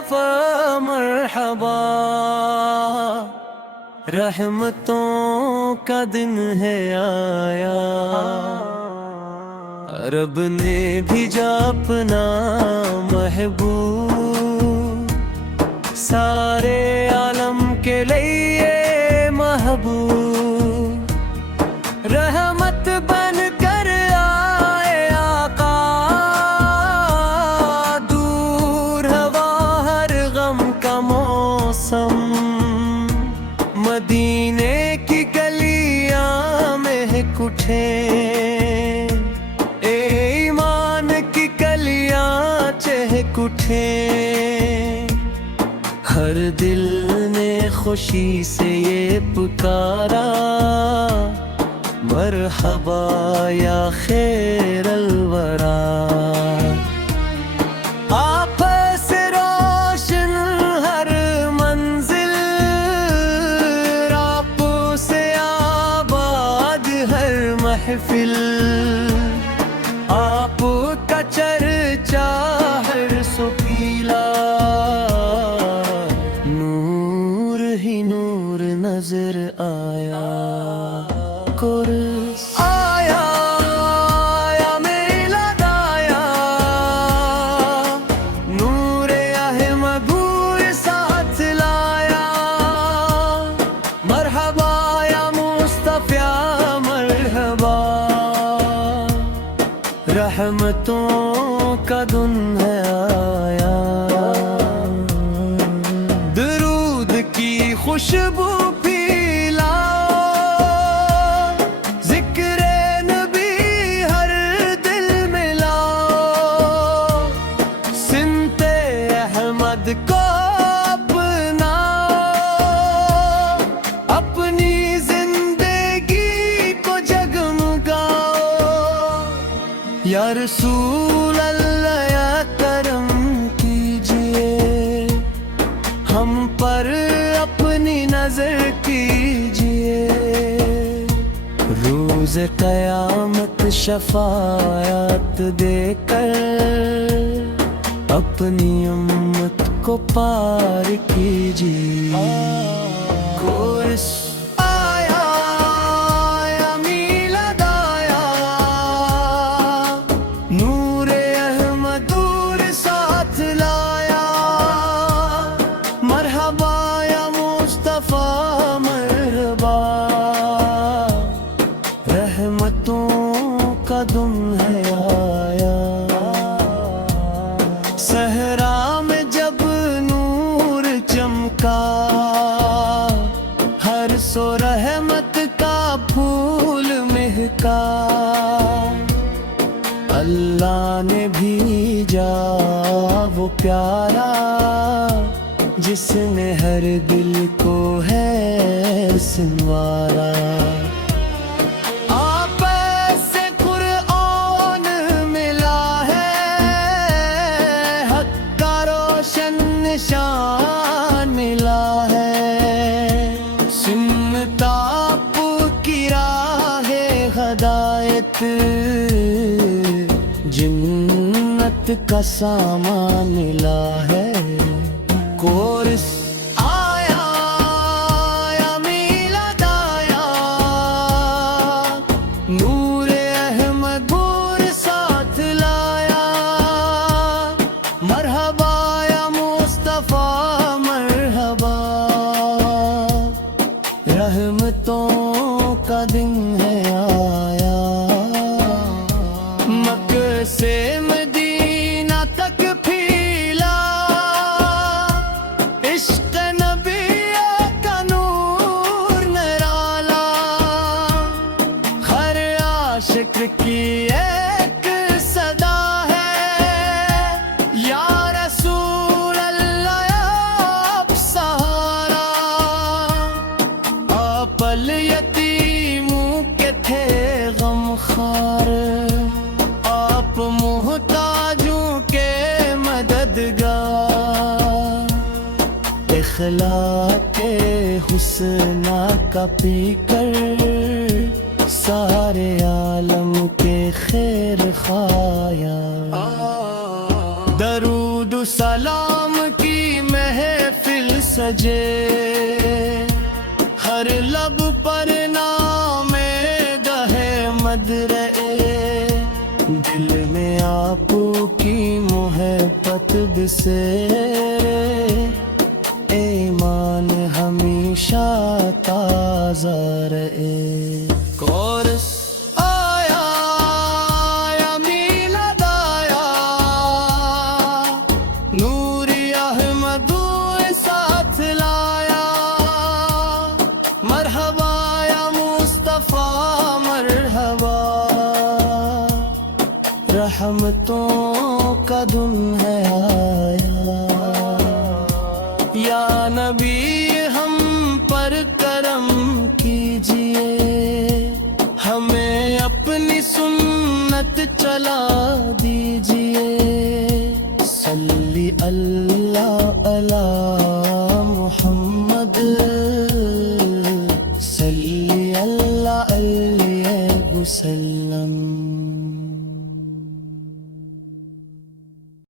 مصطفیٰ مرحبا، رحمتوں کا دن ہے آیا، رب نے بھیجا اپنا محبوب، سارے عالم کے لیے محبوب، رحمت بن کر آئے آقا، دور ہوا ہر غم کا موسم، مدینے کی گلیاں مہک اٹھے، ایمان کی کلیاں چہک اٹھے، ہر دل نے خوشی سے یہ پکارا، مرحبا یا خیر الورا، آپ سے روشن ہر منزل، آپ سے آباد ہر محفل، آپ کا چرچا ہر سو پیلا، نور ہی نور نظر آیا، قرص آیا، آیا میلاد آیا، نور احمد نور ساتھ لایا، مرحبا یا مصطفیٰ مرحبا، رحمتوں کا دن ہے آیا، درود کی خوشبو پھیلا، ذکر نبی ہر دل میں لاؤ، سمت احمد کو اپنا، اپنی زندگی کو جگمگاؤ، یا رسول اللہ یا کرم کیجئے، ہم پر اپنی نظر کیجئے، روز قیامت شفاعت دے کر اپنی امت کو پار کیجئے، قرص آیا، آیا میلاد آیا، نور احمد نور ساتھ لایا، مرحبا یا مصطفیٰ مرحبا، رحمتوں کا دن ہے آیا، صحرا میں جب نور چمکا، ہر سو رحمت کا پھول مہکا، اللہ نے بھیجا وہ پیارا، جس نے ہر دل کو ہے سنوارا، آپ سے قرآن ملا ہے، حق کا روشن نشان ملا ہے، سنت آپ کی راہ ہدایت، جنت کا سامان ملا ہے، قرص آیا، آیا میلاد آیا، نور احمد نور ساتھ لایا، مرحبا یا مصطفیٰ مرحبا، رحمتوں کا دن ہے آیا، مکہ سے مدینہ تک پھیلا، عشق نبی کا نور نرالا، ہر عاشق کی ایک صدا ہے، یا رسول اللہ آپ سہارا، آپ الیتیموں کے تھے غمخوار، آپ محتاجوں کے مددگار، اخلاق کے حسن کا پی کر سارے عالم کے خیر خوایا، درود و سلام کی سجے ہر لب پر نام گہے مد رہے دل میں آپ کی محبت بسیرے ایمان ہمیشہ تازہ رہے کورس آیا یا میلاد آیا نوری احمد ساتھ لایا مرحبا یا مصطفیٰ مرحبا رحمتوں کا دن ہے آیا یا نبی ہم پر کرم کیجئے ہمیں اپنی سنت چلا دیجئے صلی اللہ علیہ